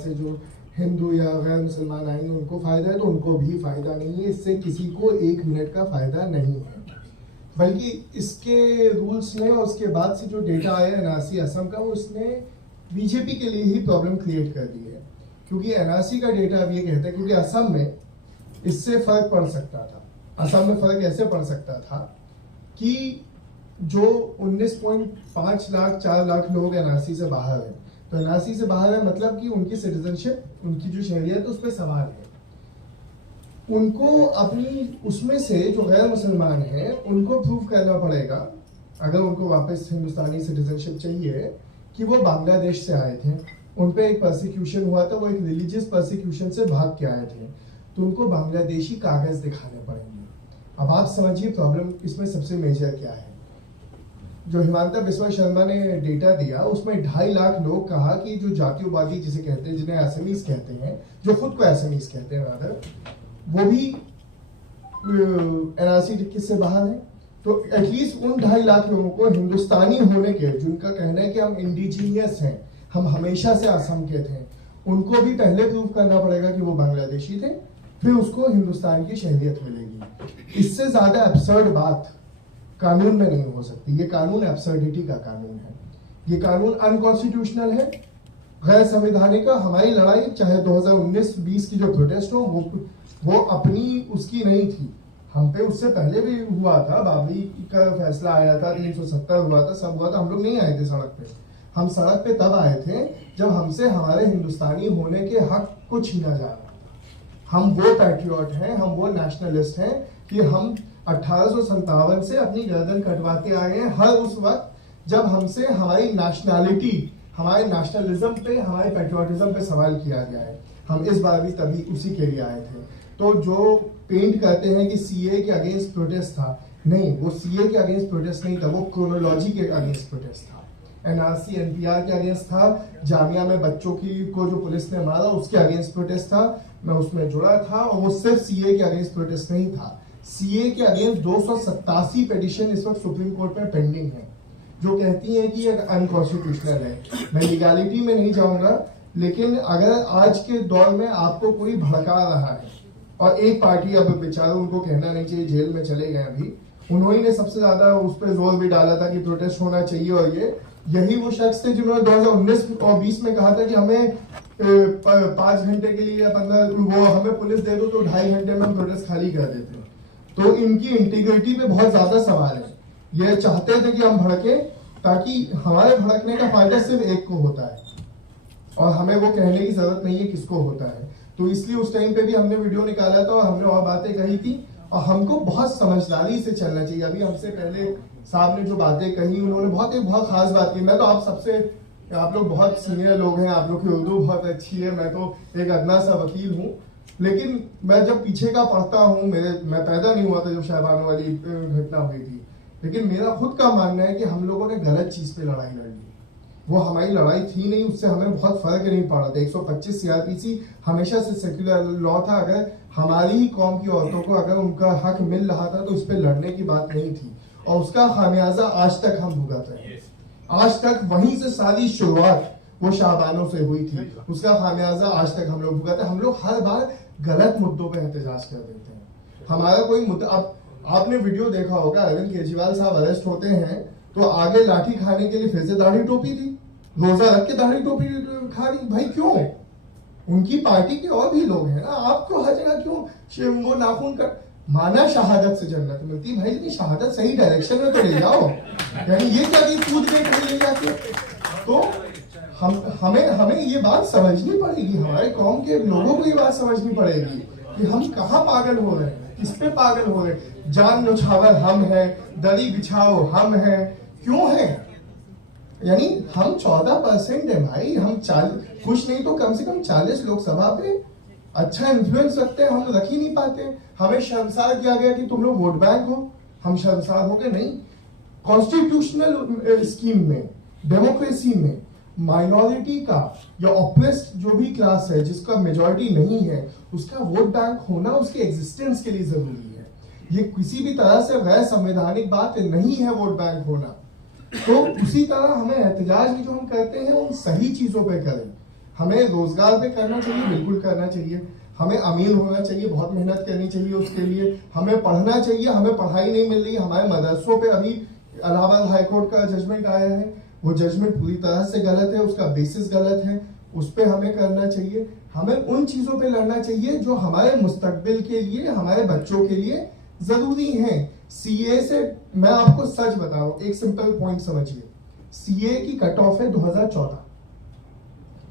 से जो हिंदू या गैर मुसलमान आएंगे उनको फ़ायदा है, तो उनको भी फ़ायदा नहीं है। इससे किसी को 1 मिनट का फ़ायदा नहीं है, बल्कि इसके रूल्स में और उसके बाद से जो डेटा आया एनआरसी असम का, वो उसने बीजेपी के लिए ही प्रॉब्लम क्रिएट कर दी है। क्योंकि एनआरसी का डेटा अब ये कहता है, क्योंकि असम में इससे फ़र्क पड़ सकता था। असम में फ़र्क ऐसे पड़ सकता था कि जो 19.5 लाख 4 लाख लोग एनआरसी से बाहर हैं, तो एनआरसी से बाहर है मतलब कि उनकी सिटीजनशिप, उनकी जो शहरियत है उस पर सवाल है। उनको अपनी उसमें से जो गैर मुसलमान हैं उनको प्रूव करना पड़ेगा, अगर उनको वापस हिंदुस्तानी सिटीजनशिप चाहिए, कि वो बांग्लादेश से आए थे, उन पे एक परसिक्यूशन हुआ था, वो एक रिलीजियस परसिक्यूशन से भाग के आए थे, तो उनको बांग्लादेशी कागज दिखाने पड़ेंगे। अब आप समझिए प्रॉब्लम इसमें सबसे मेजर क्या है। जो हिमांता बिस्वा शर्मा ने डेटा दिया उसमें 2.5 लाख लोग कहा कि जो जातीयवादी जिसे कहते हैं, जिन्हें असमीज कहते हैं, जो खुद को असमीज कहते हैं रादर, वो भी एनआरसी से बाहर है। तो एटलीस्ट उन 2.5 लाख लोगों को हिंदुस्तानी होने के, जिनका कहना है कि हम इंडिजीनियस हैं, हम हमेशा से असम के थे, उनको भी पहले प्रूव करना पड़ेगा कि वो बांग्लादेशी थे, फिर उसको हिंदुस्तान की शहरियत मिलेगी। इससे ज्यादा एब्सर्ड बात कानून में नहीं हो सकती। ये कानून एब्सर्डिटी का कानून है, ये कानून अनकॉन्स्टिट्यूशनल है, गैर संवैधानिक। हमारी लड़ाई चाहे 2019-20 की जो प्रोटेस्ट हो वो अपनी उसकी नहीं थी, हम पे उससे पहले भी हुआ था, बाबरी का फैसला आया था, 370 हुआ था, सब हुआ था, हम लोग नहीं आए थे सड़क पे। हम सड़क पे तब आए थे जब हमसे हमारे हिंदुस्तानी होने के हक को छीना जा रहा था। हम वो पैट्रियट हैं, हम वो नेशनलिस्ट हैं कि हम 1857 से अपनी गर्दन कटवाते आए हैं, हर उस वक्त जब हमसे हमारी नेशनैलिटी, हमारे नेशनलिज्म पे, हमारे पैट्रियटिज्म पे सवाल किया गया है। हम इस बार भी तभी उसी के लिए आए थे। तो जो पेंट करते हैं कि सीए के अगेंस्ट प्रोटेस्ट था, नहीं, वो सीए के अगेंस्ट प्रोटेस्ट नहीं था, वो क्रोनोलॉजी के अगेंस्ट प्रोटेस्ट था, एनआरसी एनपीआर के अगेंस्ट था, जामिया में बच्चों की को जो पुलिस ने मारा उसके अगेंस्ट प्रोटेस्ट था, मैं उसमें जुड़ा था। और वो सिर्फ सीए के अगेंस्ट प्रोटेस्ट नहीं था, सीए के अगेंस्ट 287 पिटीशन इस वक्त सुप्रीम कोर्ट में पेंडिंग है, जो कहती है कि ये अनकॉन्स्टिट्यूशनल है। मैं लीगैलिटी में नहीं जाऊंगा, लेकिन अगर आज के दौर में आपको कोई भड़का रहा है, और एक पार्टी, अब बेचारे उनको कहना नहीं चाहिए, जेल में चले गए अभी, उन्होंने ने सबसे ज्यादा उस पर जोर भी डाला था कि प्रोटेस्ट होना चाहिए, और यही वो शख्स थे जिन्होंने 2019 और 20 में कहा था कि हमें 5 घंटे के लिए या 15 वो हमें पुलिस दे दो तो 2.5 घंटे में हम प्रोटेस्ट खाली कर देते। तो इनकी इंटीग्रिटी पे बहुत ज्यादा सवाल है। ये चाहते थे कि हम भड़के, ताकि हमारे भड़कने का फायदा सिर्फ एक को होता है, और हमें वो कहने की जरूरत नहीं है किसको होता है। तो इसलिए उस टाइम पे भी हमने वीडियो निकाला था और हमने और बातें कही थी, और हमको बहुत समझदारी से चलना चाहिए। अभी हमसे पहले साहब ने जो बातें कही, उन्होंने बहुत खास बात की। मैं तो आप लोग बहुत सीनियर लोग हैं, आप लोग की उर्दू बहुत अच्छी है, मैं तो एक अदना सा वकील हूँ, लेकिन मैं जब पीछे का पढ़ता हूँ, मैं पैदा नहीं हुआ था जब शाहबानो वाली घटना हुई थी, लेकिन मेरा खुद का मानना है कि हम लोगों ने गलत चीज पे लड़ाई लड़ी। वो हमारी लड़ाई थी नहीं, उससे हमें बहुत फर्क नहीं पड़ा था। 125 सीआरपीसी हमेशा से सेक्युलर लॉ था। अगर हमारी ही कौम की औरतों को अगर उनका हक मिल रहा था तो उस पर लड़ने की बात नहीं थी, और उसका खामियाजा आज तक हम भुगत रहे हैं। आज तक वहीं से सारी शुरुआत वो शाहबानों से हुई थी, उसका खामियाजा आज तक हम लोग भुगत हैं। हम लोग हर बार गलत मुद्दों पे एहतजाज कर देते हैं। हमारा कोई मुद्दा, अब आपने वीडियो देखा होगा, अरविंद केजरीवाल साहब अरेस्ट होते हैं तो आगे लाठी खाने के लिए फिर से दाढ़ी टोपी थी, रोजा रख के दाढ़ी टोपी खा रही। भाई क्यों? उनकी पार्टी के और भी लोग हैं ना, आपको हर जगह क्यों वो नाखून कर? माना शहादत से जन्नत मिलती, भाई लेकिन शहादत सही डायरेक्शन में तो ले जाओ, यानी ये क्या कूद के ले जाके। तो हमें ये बात समझनी पड़ेगी, हमारे कौम के लोगों को ये बात समझनी पड़ेगी कि हम कहाँ पागल हो रहे हैं, किस पे पागल हो रहे हैं। जान न्यौछावर हम हैं, दरी बिछाओ हम हैं, क्यों है? यानी हम 14% है भाई, हम 40 कुछ नहीं तो कम से कम 40 लोकसभा पे अच्छा इन्फ्लुएंस रखते हैं, हम रख ही नहीं पाते। हमें शर्मसार किया गया कि तुम लोग वोट बैंक हो, हम शर्मसार हो गए। नहीं, कॉन्स्टिट्यूशनल स्कीम में, डेमोक्रेसी में माइनॉरिटी का या ऑप्रेस्ड जो भी क्लास है जिसका मेजॉरिटी नहीं है, उसका वोट बैंक होना उसके एग्जिस्टेंस के लिए जरूरी है। ये किसी भी तरह से गैर संवैधानिक बात नहीं है वोट बैंक होना। तो उसी तरह हमें एहतजाज जो हम करते हैं उन सही चीजों पे करें। हमें रोजगार पे करना चाहिए, बिल्कुल करना चाहिए। हमें अमीर होना चाहिए, बहुत मेहनत करनी चाहिए उसके लिए। हमें पढ़ना चाहिए, हमें पढ़ाई नहीं मिल रही। हमारे मदरसों पे अभी इलाहाबाद हाईकोर्ट का जजमेंट आया है, वो जजमेंट पूरी तरह से गलत है, उसका बेसिस गलत है। उस पर हमें करना चाहिए। हमें उन चीजों पे लड़ना चाहिए जो हमारे मुस्तकबिल के लिए, हमारे बच्चों के लिए जरूरी है। सीए से मैं आपको सच बता रहा हूं, एक सिंपल पॉइंट समझिए। सीए की कट ऑफ है 2014,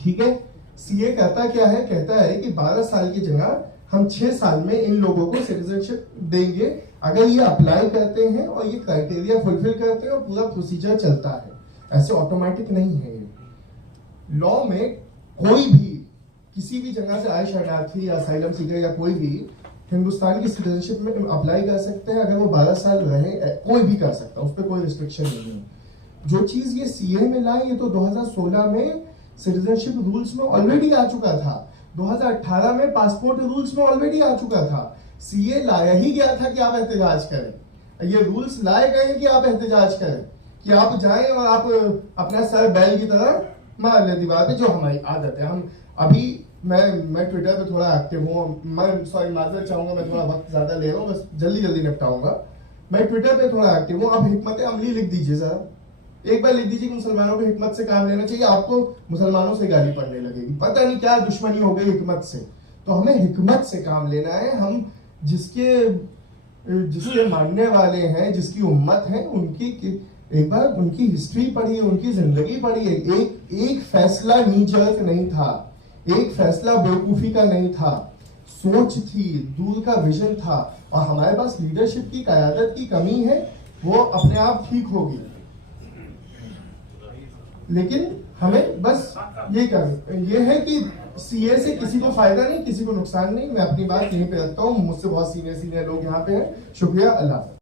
ठीक है। सीए कहता क्या है, कहता है कि 12 साल की जगह हम 6 साल में इन लोगों को सिटीजनशिप देंगे अगर ये अप्लाई करते हैं और ये क्राइटेरिया फुलफिल करते हैं और पूरा प्रोसीजर चलता है। ऐसे ऑटोमेटिक नहीं है ये। लॉ में कोई भी किसी भी जगह से आए शरणार्थी या असाइलम सीकर या कोई भी हिंदुस्तान की सिटीजनशिप में अप्लाई कर सकते हैं। अगर वो 12 साल रहे, कोई भी कर सकता है, उस पर कोई रिस्ट्रिक्शन नहीं है। जो चीज ये सीए में लाई, ये तो 2016 में सिटीजनशिप रूल्स में ऑलरेडी आ चुका था। 2018 में पासपोर्ट रूल्स में ऑलरेडी आ चुका था। सीए लाया ही गया था कि आप एहतजाज करें। ये रूल्स लाए गए कि आप एहतजाज करें, कि आप जाएं और आप अपना सर बैल की तरह मार ले दीवार पे, जो हमारी आदत है। हम अभी मैं ट्विटर पे थोड़ा एक्टिव हूँ। मैं सॉरी माजरत चाहूंगा, मैं थोड़ा वक्त ज्यादा ले रहा हूँ, बस जल्दी जल्दी निपटाऊंगा। मैं ट्विटर पे थोड़ा एक्टिव हूँ। आप हिकमत अमली लिख दीजिए जरा, एक बार लिख दीजिए कि मुसलमानों को हिकमत से काम लेना चाहिए। आपको मुसलमानों से गाली पड़ने लगेगी, पता नहीं क्या दुश्मनी हो गई हिकमत से। तो हमें हिकमत से काम लेना है। हम जिसके मानने वाले हैं, जिसकी उम्मत है, उनकी एक बार उनकी हिस्ट्री पढ़िए, उनकी जिंदगी पढ़िए। एक फैसला नीजर्क नहीं था, एक फैसला बेवकूफी का नहीं था। सोच थी, दूर का विजन था। और हमारे पास लीडरशिप की, क़यादत की कमी है, वो अपने आप ठीक होगी। लेकिन हमें बस ये है कि सीए से किसी को फायदा नहीं, किसी को नुकसान नहीं। मैं अपनी बात यहीं पे रखता हूँ। मुझसे बहुत सीनियर लोग यहाँ पे हैं। शुक्रिया, अल्लाह।